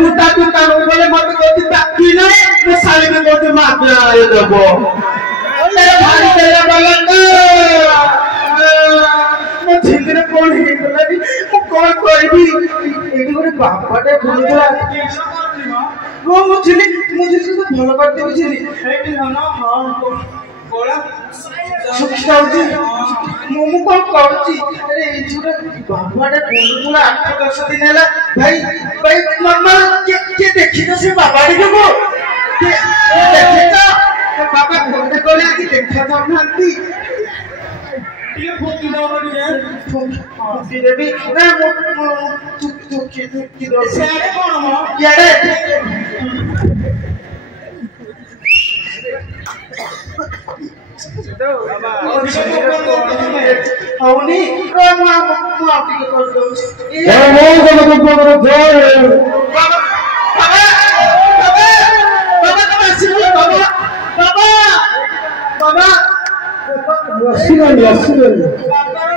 मुटा टूटा बोले मत कोती ताकी नहीं तो साले के कोती मार आए दबो तेरे भाई तेरा बलंद मैं झिंगरे कौन ही बोली मैं कौन कोई भी एक बार बापा ने बोल दिया वो मुझे तो भला करते हुए चली है ना हाँ बोला सुखिया होती मोमो कौन करती अरे इचुरा बाबा ने बोला 8-10 दिन है भाई मम्मा क्या देखी तो से बाबा ने को देखे तो बाबा घूमने को ले आती देखा था हमने ये फोकी ना वाली है फोकी दे भी ना तू की दो से कौन हो यारे అవుని మా ఆపికి కాల్ దోచి ఏ బాబా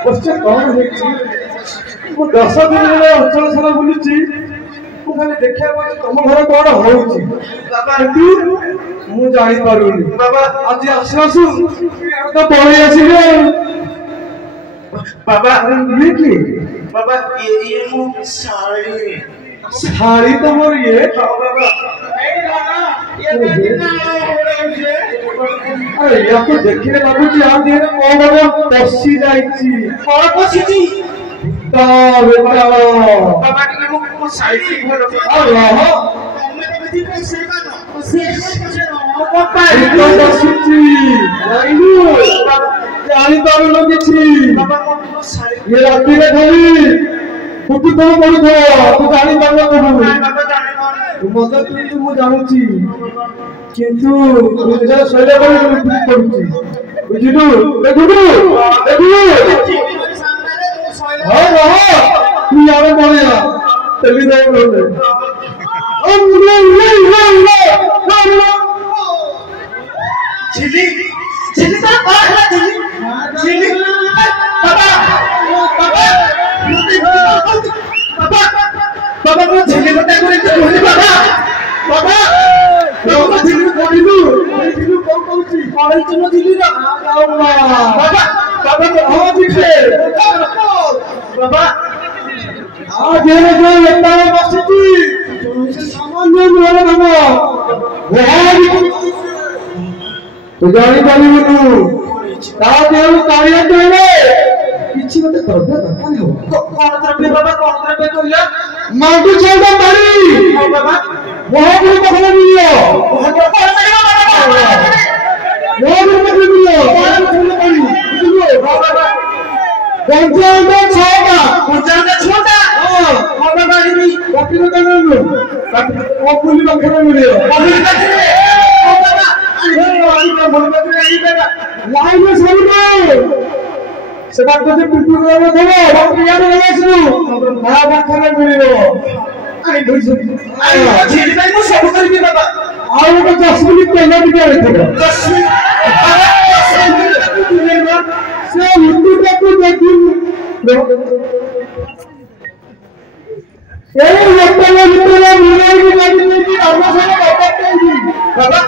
बच्चे कौन है वो 10 दिन अंचल सारा बुलुची ମୁଁ ଖାଲି ଦେଖିବାକୁ ଅଛି ତମ ଘରେ କଣ ହଉଛି କିନ୍ତୁ ମୁଁ ଜାଣିପାରୁନି ବାବା ଆଜି ଆସୁ ଆସୁ ତ ପଳେଇ ଆସିଲେ ବାବା ଇଏ କି ବାବା ଇଏ ମୁଁ ଶାଢ଼ୀ ତମର ଇଏ ବାବା अरे याको देखिले बाबूजी आ देह कौन बाबा पसी जाईची कौन पसीची ता बेटा बाबा के मु साइड घर अल्लाह हमने तो बेटी को से को पाई तो पसीची जाइनु जानी पारुनो किछि बाबा मु साइड ये राती रे खाली कुटी तो पड़ुथो तू जानी पारलो कहू बाबा जाने मजा तू मु जानूची किंतु तुझे शैले पर कुटी पड़ुची बुझिलु देखुनु हां हां तू यार बोलिया चली जाओ बोले चिली चिली तो बाहर है चिली बाबा बाबा को चिली को तक बोली बाबा बाबा बाबा चिली को बोलिलु चिली को कहूची पड़ै चलो चिली रा बाबा बाबा को हो दिखे बाबा आज ये जो लेता है बसती सामान्य मेरे बाबा तो जानी पाली मनु ता देव कार्य देले किछि मते द्रव्य दरकार हो कौन द्रव्य बाबा कौन द्रव्य कहला माटू चौदा पानी बाबा बहुत बड़ी पकड़ लियो बहुत कौन करेगा बाबा बहुत बड़ी पकड़ लियो बहुत बड़ी पानी लियो बाबा पंचायत में छोटा हां बाबा नहीं काटी को करनो काटी ओ पुली बखरे मिलियो पुली बखरे ओ बाबा आई का मन बखरे आई बेटा लाइन में सरी से बात को पिटू रे थोड़ा बाप याद हो आसु ना बखरे मिलियो आई बुझ आई झेली भाई मु सब करबी बाबा आउ को 10 मिनिट पहले भी आए थे 10 मिनिट से हिंदू का तो देखी ए लोकले मित्र मिलाई की गाड़ी में की आवाज है बाबा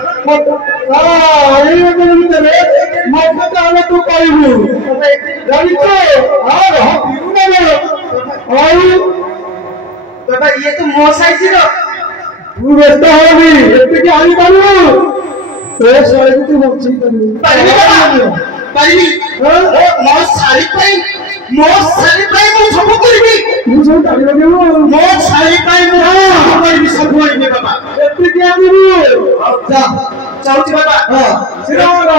हां ये लोकले मित्र मत आले तू कहबू गाड़ी तो हां हां बिना आई बाबा ये तो मो साइज रो तू व्यस्त हो भी एते की आनी पालू तो सारे को तू मच्छी करनी पाइली मो सारी पाई मो सब करबी तू सब डाली लगेबो मो सारी पाई मो सब करबी सब करबी बाबा एते की आनी जा चाउची बाबा हां सिरा रा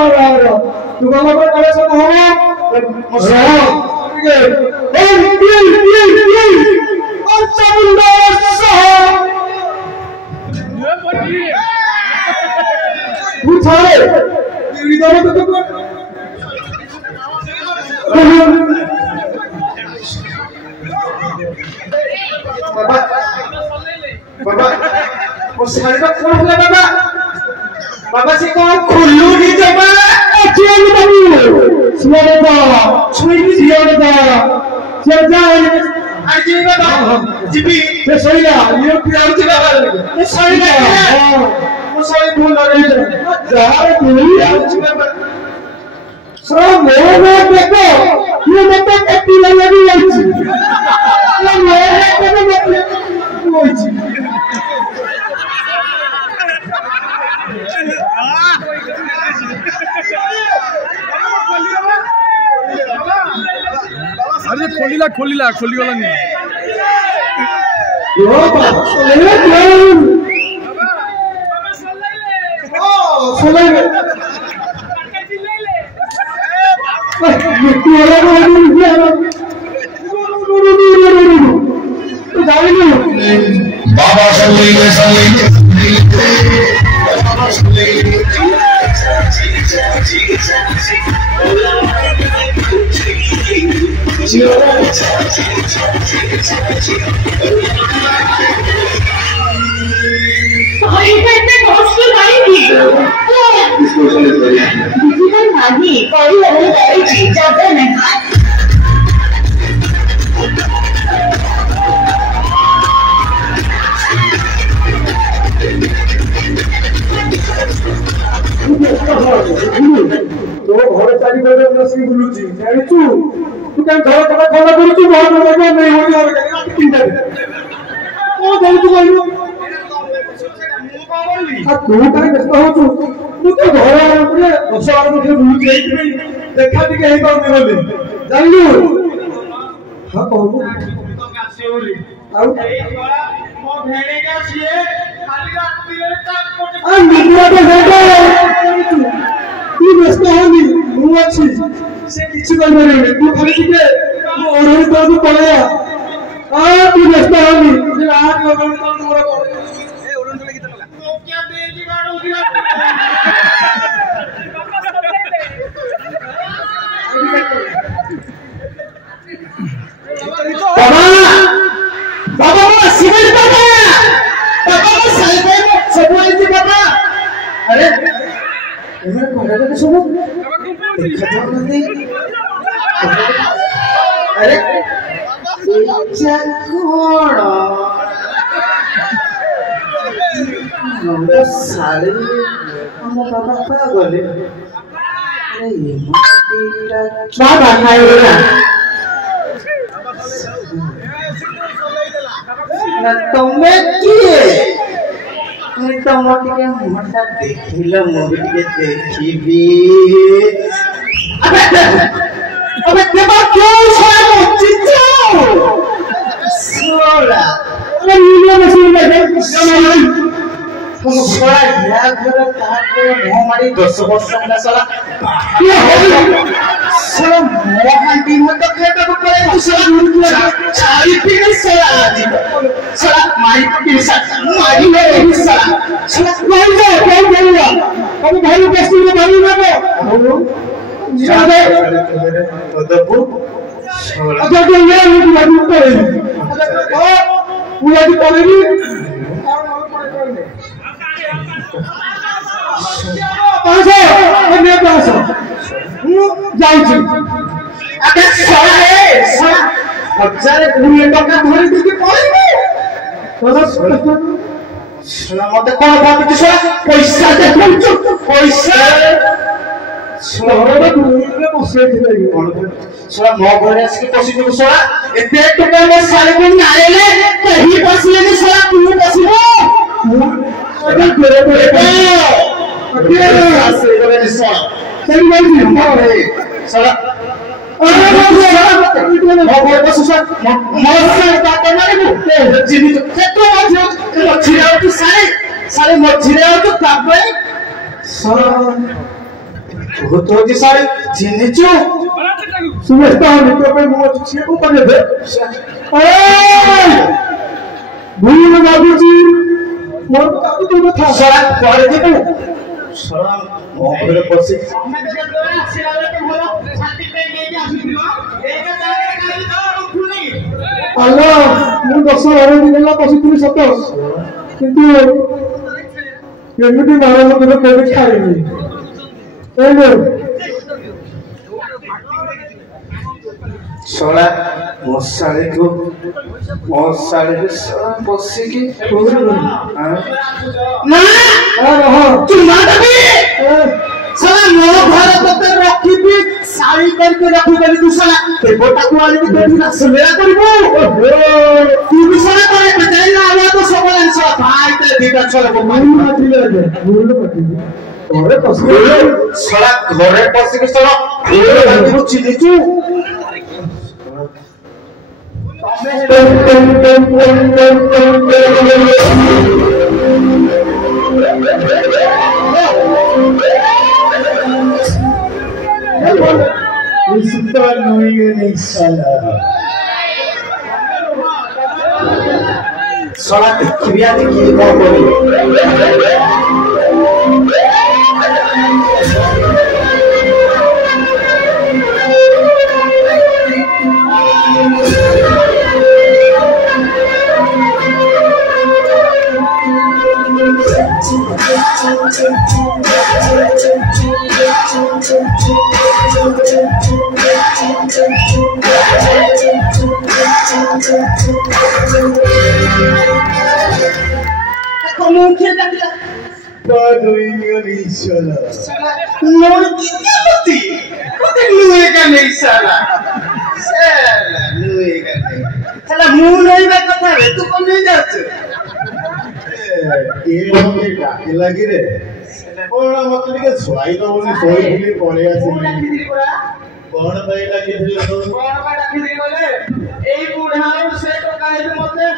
तू बाबा को कले सब हो हां ठीक है ये और चामुंडा साहब तू छाड़े इधर तो बाबा बाबा वो सारे का कौन है बाबा बाबा से कौन खुल्लू नहीं जमा अच्छी बाबू सुनो बा छुई नहीं दिया बता चल जा आज ये बाबा जीबी ସେ ଶୋଇଲା ଇଏ ପିଆଉଛି ବାବା ମୁଁ ସରିଲା ମୁଁ ସରି ଭୁଲ ଲଗେଇ ଯାହାର ଦୁଇ ଯାଉଛି ବାବା ମୋ ଦେଖ ଇଏ ମତେ କେଟି ଲାଗି ଯାଇଛି अरे खोलिला खोलीगला नहीं बाबा तो घर चारिपटे बसिक बुलुची जानिचु तू क्या घर कथा खंडा करूचु बहुत बड़ा नहीं होई और चिंता ओ जानिचु कहलु आ तू काहे व्यस्त होचु तू तो घर रे 10 बार मुझे बुलुची एई देखा टिके हेई पाउनी बोली जानलु हां कहू तो आसे ओली आउ एई गला मो भेणे के सिए खाली रात रे काट कोटे आ निकुरा के जानिचु तू व्यस्त होनी ମୁଁ ଅଛି ସେ କିଛି କରିପାରିବନି ତୁ ଖାଲି ଟିକେ ଓଢଣି ତଳକୁ ପଳେଇଆ ତୁ ବ୍ୟସ୍ତ ହନି ଯେ ଆଠ ଓଢଣି ତଳକୁ ମୋର ପଳେଇ ओरन तले गीत लगा तो क्या देजी गाड़ो दिया बाबा बाबा सिमर बाबा बाबा साइबे सब आइती बाबा अरे एमे कोडा के सब देखा नदी अरे इच्छा कोण नंबर साले हम बाबा पागल अरे ये माटीटा बाबा खाइला ना तमे किए तुम तम टिके मुहटा देखिल मुभी टिके देखिबी अबे देबा क्यों सोया चिचो सोला अरे नीले मशीन लगे सोला या घर ताको मुंह मारी 10 वर्ष का सोला ये हो सोला मोहंती मत खेता को पड़े तू सोला चारी पीने सोला आदि सोला मारी पीने मारी में सोला मारी जा क्या करेगा अब भाई बेस्ती में भाई ना को जाने दबु सोला अच्छा ये नहीं भाई ऊपर है पूरा भी करेगी पासो अन्य पासो जाउची आके सोला रे सोला हजार 2 टका धरि दिके पळिबे तोरा सोला मते कोन भाबी सोला पैसा देखौछु पैसा सोला रे दुनिया बसे दिले सोला मो घरे आसी पसी दिबो सोला एते टका में साले को नारेले कहीं बसले नि सोला तू बसिबो अरे तेरे को सही बात नहीं हमारे साला अरे बस मौसम बात नहीं बोलते जीनी तो आज मछली तो सारे मछली तो काबे साला तो जी सारे जीनी चो सुबह तो पे मुझे छे को पड़े थे अरे भूल बाबूजी मोर बाबू तो था साला पड़े थे तू साला मोहरे पसी मैं तो दोरा सिराले के होला छाती पे लेके आसीलो एका जागे खाली तो उठुनी आलो मु 10 ବାର ଦିନ ହେଲା ବସିଥିଲି ସତ କିନ୍ତୁ ଏମିତି ମାର ମତେ କେବେ ଖାଇନି ଏଇନେ ଶଳା ମଶାଳିକୁ ମଶାଳିରେ ଶଳା ପଶିକି ନା ତୁ ମାଧବୀ ଶଳା ମୋ ଘର ତତେ ରଖିବି ଶାଢୀ କରିକି ରଖିଦେଲି ତୁ ଶଳା ଦେବଟାକୁ ଆଣିକି ଦେବି ରାସଲୀଳା କରିବୁ ତୁ ବି ଶଳା କରେ ଯାଇନା ଆମେ ତ ସବୁବେଳେ ଶଳା ଭାଇତେ ଦିଟା ଛଳ ଘରେ ପଶିକି ଶଳା ଘରେ ପଶିକି ଶଳା ଚିହ୍ନିଛୁ ଶଳା ଦେଖିବି ଆଜି କିଏ କଣ କରିବ ଲାଗିରେ କଣ ମତେ ଟିକେ ଶୁଆଇ ଦବନି ଶୋଇଥିଲି ପଳେଇ ଆସିଲି କଣ ପାଇଁ ଲାଗିଥିଲି ଏଇ ବୁଢା ସେ ଟଙ୍କା ହେଇଛି ମତେ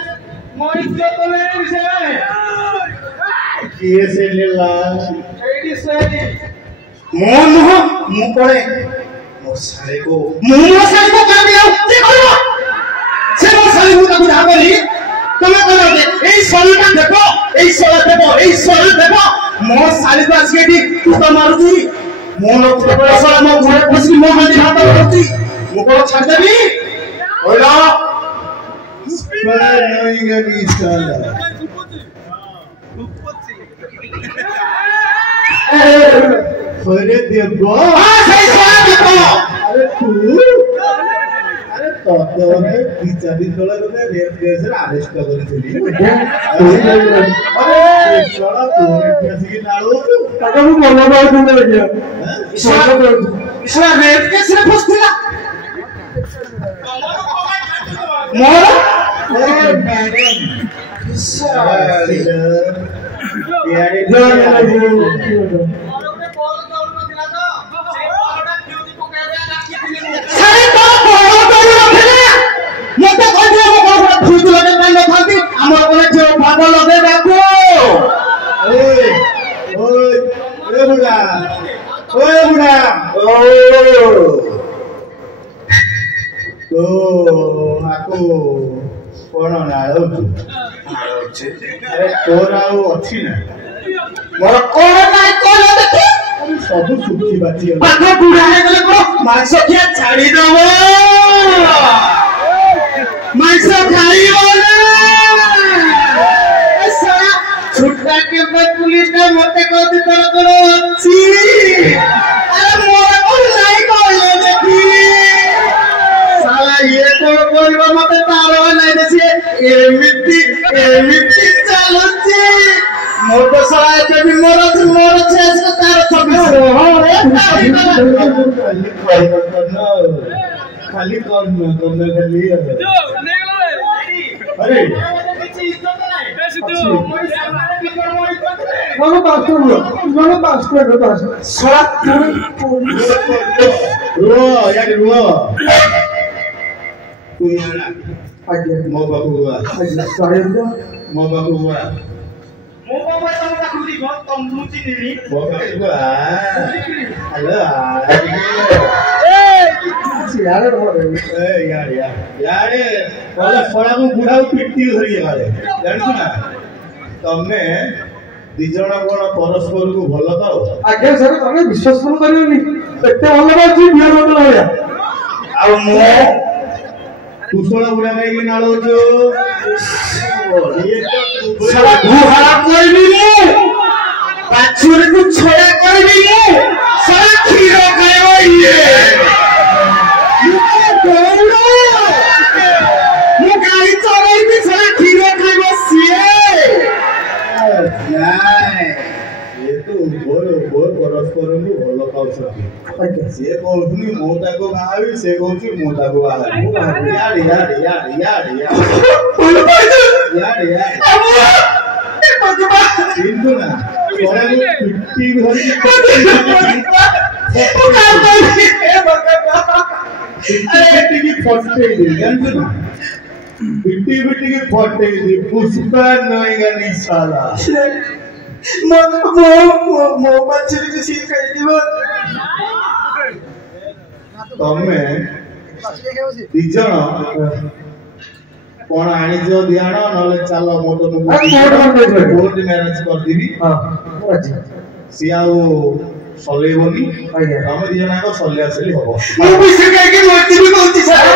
କିଏ ସେ ଲିଲା ମୋ ନୁହଁ ମୁଁ ପଳେ ମୋ ଶାଳୀକୁ କାନ୍ଦି ଆଉ କିଏ କରିବ ସେ ମୋ ଶାଳୀକୁ ତାକୁ ଭାବନି ତମେ କହିଲ ଏଇ ଶଳୀଟା ଦେବ ଏଇ ଶଳା ଦେବ ଏଇ ଶଳା ଦେବ ମୋ ଶାଳୀକୁ ଆସିକି ଏଠି ଟୁକ ମାରୁଛି ମୋ ଶଳା ମୋ ଘରେ ପଶିକି ମୋ ହାଣ୍ଡି ଭାତ କରୁଛି ମୁଁ କଣ ଛାଡ଼ିଦେବି କହିଲ अरे देव अरे तू अरे तोने बिचारी तोला तोने रेप केस रे अरेस्ट करिथिली अरे छोड़ा तू केस की नाळो काका मु मना बाय तुम लगे इसला रेप केस रे फसतिला मोर ए मैडम साली यार सब सुखी बाती मांस क्या छाड़ी दब मांस खाइयो छुट्टा के बाद पुलिस ने मते कहती तोर तोर अच्छी अरे मोरा को नहीं कहले देखी साला ये कोन करबो मते तारो नहीं देसी एमिति चालुची मोर तो साला के भी मोर छेस को तार छबी हो रे खाली कौन खाली अरे बुढ़ा पिटी धरी जानू ना तमे दिज कौन परस्पर को भल पाओ आज्ञा सर तुम विश्वास करनी भल पाची बिहार होटल भाया कुशल बुढ़ा कहीं नाड़ो बाछुरी को छोड़ा कर दी सारा खीर खाए ମୁଁ ଗାଈ ଚରାଇବି ସେଟା କ୍ଷୀର ଖାଇବ ସିଏ ନାଇଁ ସିଏ ତ ଉଭୟ ପରସ୍ପରଙ୍କୁ ଭଲ ପାଉଛନ୍ତି ସିଏ କହୁଛନ୍ତି ମୁଁ ତାକୁ ବାହାବି ସେ କହୁଛି ମୁଁ ତାକୁ ବାହାବି କିନ୍ତୁ ନା ପିଟି ପିଟିକି ଫଟେଇଲି ଜାଣିଛୁ ନା ପିଟିକି ଫଟେଇଲି ପୁଷ୍ପା ନଈଗା ନିଶାଲା ମୋ ବାଛୁରୀକୁ ସିଏ ଖାଇଯିବ ତମେ ଦି ଜଣ କଣ ଆଣିଛ ଦିଆଣ ନହେଲେ ଚାଲ ମୋ କୋର୍ଟ ମ୍ୟାରେଜ କରିଦେବି ସିଏ ଆଉ ସଲେଇବନି ତମେ ଦି ଜଣ ଆଗ ସଲେଇ ଆସିଲି ହବ ମୁଁ ବିଷ ଖାଇକି ମରିଯିବି କହୁଛି ସାର୍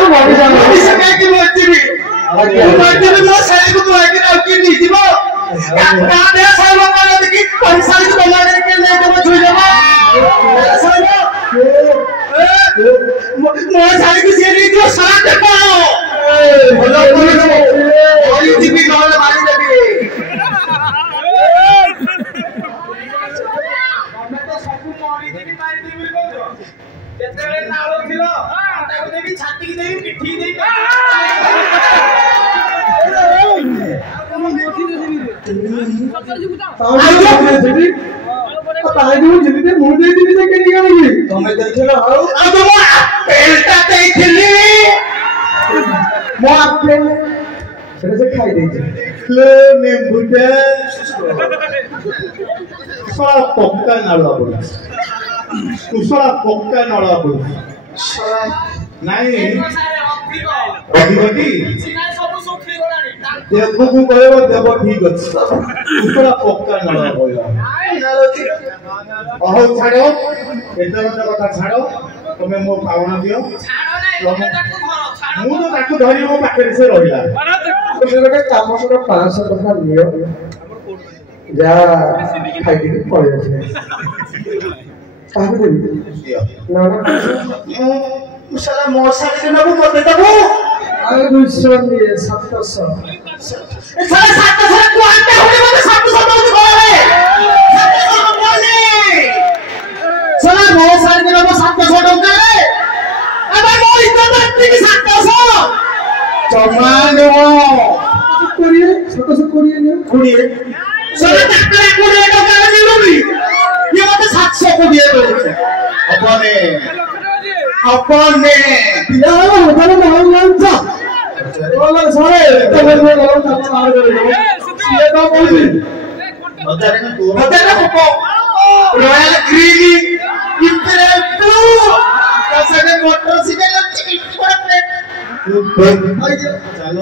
ବିଷ ଖାଇକି ମରିଯିବି ମୋ ଶାଳୀକୁ ତୁ ଆଗରେ ଆଉ କିଏ ନେଇଯିବ ମୋ ଶାଳୀକୁ ସିଏ ନେଇଯିବ ସାରା ଯିବି ନହେଲେ ମାରିଦେବି ଯେତେବେଳେ ନାଳ ଥିଲ ତାକୁ ଦେବି ଛାତିକି ଦେବି ପିଠିକି ଦେବି ତମେ ଦେଖିଲ ଆଉ ଦେଇଥିଲି ମୋ ସେଟା ସେ ଖାଇ ଦେଇଛି ନେମ୍ବୁଟେ ପକ୍କା ନାଳ ପଡୁଛି କୁଶଳା ପକ୍କା ନଳ ପଡୁଛି ନାଇଁ ଅଧିକଟି ଦେବକୁ କହିବ ଦେବ ଠିକ ଅଛି କୁଶଳା ପକ୍କା ନଳ କହିବ ହଉ ଛାଡ ଏତେ କଥା ଛାଡ ତମେ ମୋ ପାଉଣା ଦିଅ ମୁଁ ତ ତାକୁ ଧରି ମୋ ପାଖରେ ସେ ରହିଲା ଗୋଟେ କାମ କର 500 ଟଙ୍କା ନିଅ ଯାହା ଖାଇକି ପଳେଇ ଆସିବେ କାହାକୁ ଦେବି ନା ମୋ ଶାଢ଼ୀ ନେବୁ ମତେ ଦେବୁ ଆଉ 200 ନିଏ 700 ମୋ ଶାଢ଼ୀ ନେବ 700 ଟଙ୍କାରେ ଜମା ନୁହଁ 720 ଟଙ୍କାରେ ମିଳୁନି ଇଏ ମତେ 720 ଦଉଛି ହବନି রয়্যাল গ্রিন ইম্পেরিয়াল ব্লু তাছাড়া মোটরসাইকেল ଚାଲ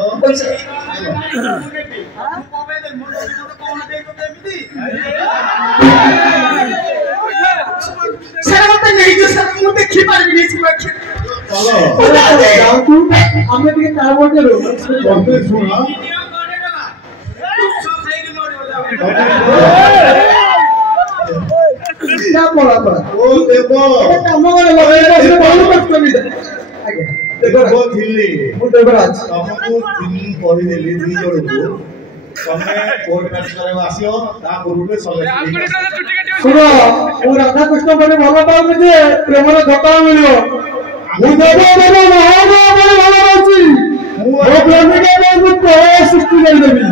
ସାର୍ ମତେ ନେଇଯିବ ସାର୍ ମୁଁ ଦେଖିପାରିବିନି ଆମେ ଟିକେ ତା ବଟରୁ ତମେ ଶୁଣ ଓ ଦେବ କାମ କରେ ଦେବ ଥିଲି ମୁଁ ଦେବରାଜ ତମକୁ କହିଦେଲି ଦି ଜଣକୁ ତମେ କୋର୍ଟ ମ୍ୟାରେଜ ଆସିବ ତା ପୂର୍ବରୁ ଶୁଣ ମୁଁ ରାଧାକୃଷ୍ଣ ମାନେ ଭଲ ପାଉନି ଯେ ପ୍ରେମର ଘଟଣା ମିଳିବ ମୁଁ ଦେବ ଭଲ ପାଉଛି ମୋ ପ୍ରେମିକା ମୁଁ ପ୍ରଳୟ ସୃଷ୍ଟି କରିଦେବି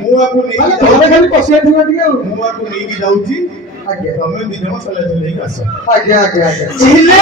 ମୁଁ ଆକୁ ଘରେ ଖାଲି ପଶିଆ ଥିଲା ଟିକେ ଆଉ ମୁଁ ଆକୁ ନେଇକି ଯାଉଛି ଆଜ୍ଞା ତମେ ଦି ଜଣ ଚଲେଇ ନେଇକି ଆସ ଆଜ୍ଞା ଆଜ୍ଞା ଆଜ୍ଞା ଝିଲେ